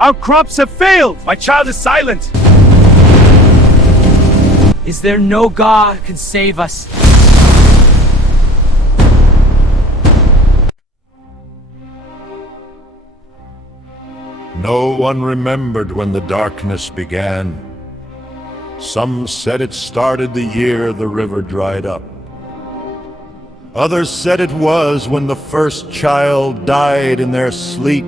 Our crops have failed! My child is silent! Is there no God can save us? No one remembered when the darkness began. Some said it started the year the river dried up. Others said it was when the first child died in their sleep,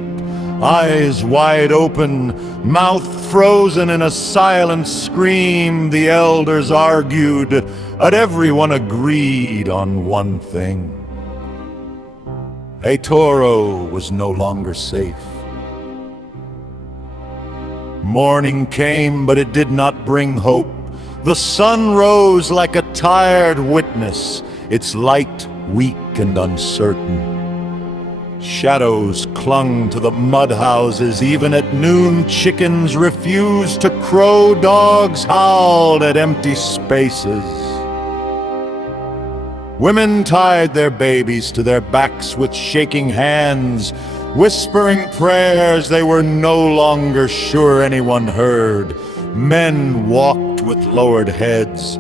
eyes wide open, mouth frozen in a silent scream. The elders argued, but everyone agreed on one thing. A Toro was no longer safe. Morning came, but it did not bring hope. The sun rose like a tired witness, its light weak and uncertain. Shadows clung to the mud houses. Even at noon, chickens refused to crow. Dogs howled at empty spaces. Women tied their babies to their backs with shaking hands, whispering prayers they were no longer sure anyone heard. Men walked with lowered heads,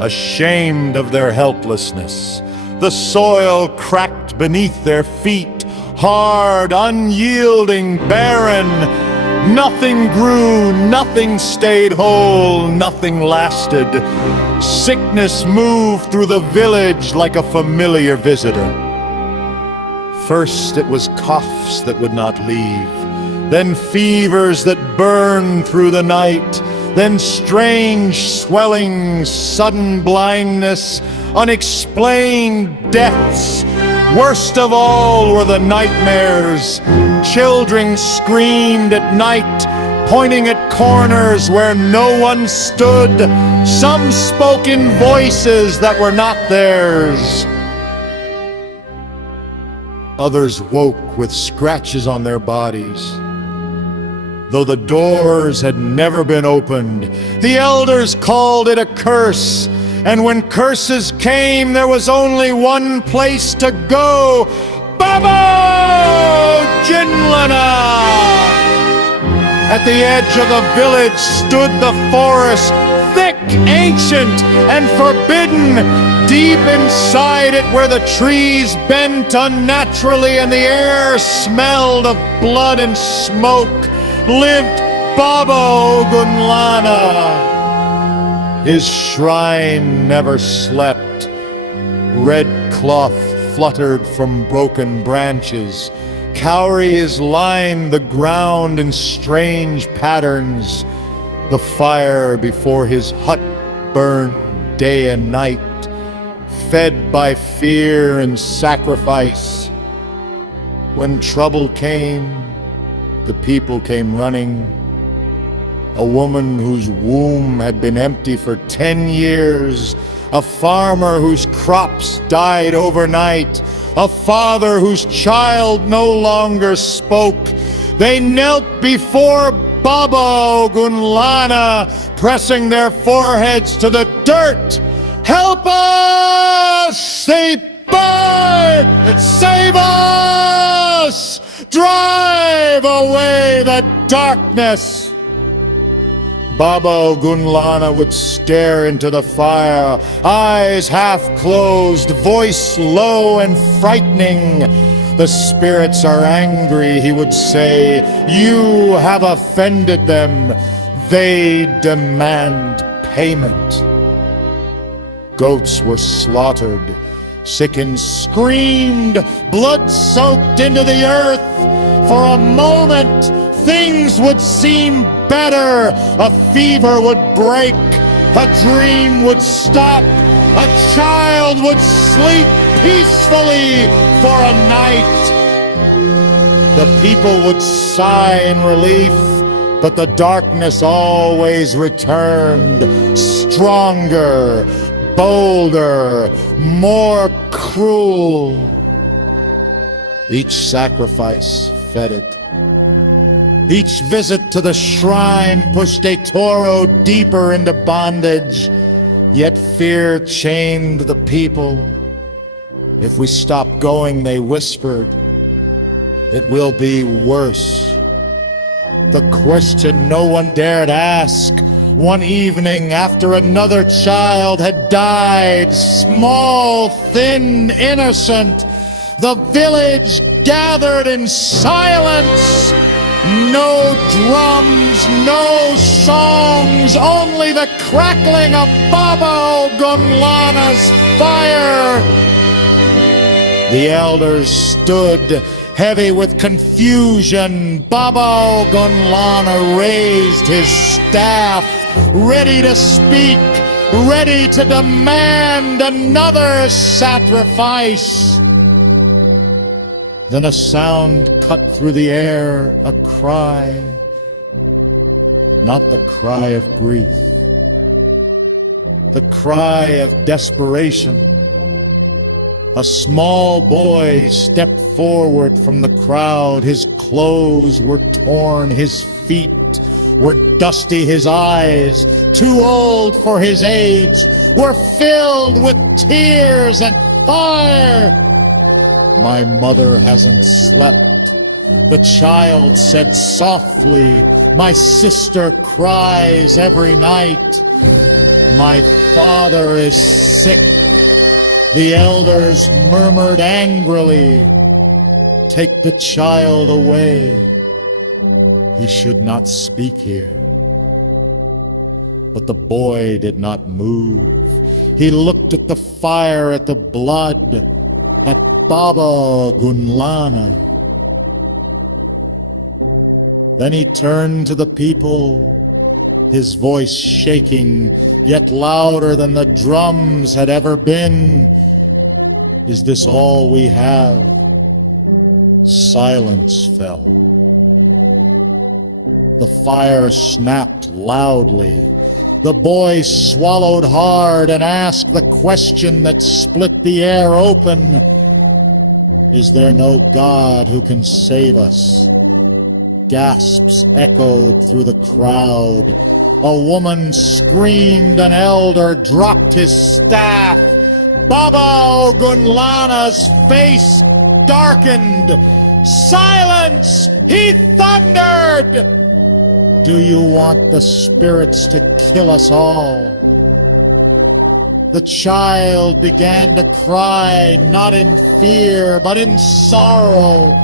ashamed of their helplessness. The soil cracked beneath their feet, hard, unyielding, barren. Nothing grew, nothing stayed whole, nothing lasted. Sickness moved through the village like a familiar visitor. First it was coughs that would not leave, then fevers that burned through the night, then strange swellings, sudden blindness, unexplained deaths. Worst of all were the nightmares. Children screamed at night, pointing at corners where no one stood. Some spoke in voices that were not theirs. Others woke with scratches on their bodies, though the doors had never been opened. The elders called it a curse, and when curses came, there was only one place to go: Babo Jinlana! At the edge of the village stood the forest, thick, ancient, and forbidden. Deep inside it, where the trees bent unnaturally and the air smelled of blood and smoke, lived Babo Gunlana. His shrine never slept. Red cloth fluttered from broken branches. Cowries lined the ground in strange patterns. The fire before his hut burned day and night, fed by fear and sacrifice. When trouble came, the people came running. A woman whose womb had been empty for 10 years, a farmer whose crops died overnight, a father whose child no longer spoke. They knelt before Babo Gunlana, pressing their foreheads to the dirt. Help us! They beg! Save us! Drive away the darkness! Babo Gunlana would stare into the fire, eyes half closed, voice low and frightening. The spirits are angry, he would say. You have offended them. They demand payment. Goats were slaughtered. Chickens screamed, blood soaked into the earth. For a moment, things would seem better. A fever would break. A dream would stop. A child would sleep peacefully for a night. The people would sigh in relief, but the darkness always returned, stronger, bolder, more cruel. Each sacrifice fed it. Each visit to the shrine pushed a Toro deeper into bondage, yet fear chained the people. If we stop going, they whispered, it will be worse. The question no one dared ask. One evening after another child had died, small, thin, innocent, the village gathered in silence. No drums, no songs, only the crackling of Baba Gunlana's fire. The elders stood, heavy with confusion. Baba Gunlana raised his staff, ready to speak, ready to demand another sacrifice. Then a sound cut through the air, a cry, not the cry of grief, the cry of desperation. A small boy stepped forward from the crowd. His clothes were torn, his feet were dusty, his eyes, too old for his age, were filled with tears and fire. My mother hasn't slept, the child said softly. My sister cries every night. My father is sick. The elders murmured angrily, "Take the child away. He should not speak here." But the boy did not move. He looked at the fire, at the blood, at Baba Gunlana. Then he turned to the people, his voice shaking, yet louder than the drums had ever been. "Is this all we have?" Silence fell. The fire snapped loudly. The boy swallowed hard and asked the question that split the air open. "Is there no God who can save us?" Gasps echoed through the crowd. A woman screamed, an elder dropped his staff. Baba Gunlana's face darkened. "Silence!" he thundered. "Do you want the spirits to kill us all?" The child began to cry, not in fear, but in sorrow.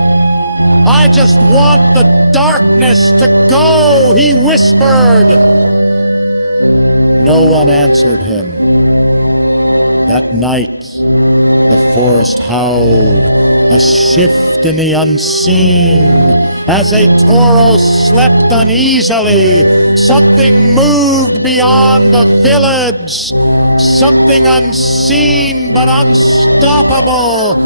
"I just want the darkness to go," he whispered. No one answered him. That night, the forest howled, a shift in the unseen. As a toro slept uneasily, something moved beyond the village. Something unseen but unstoppable,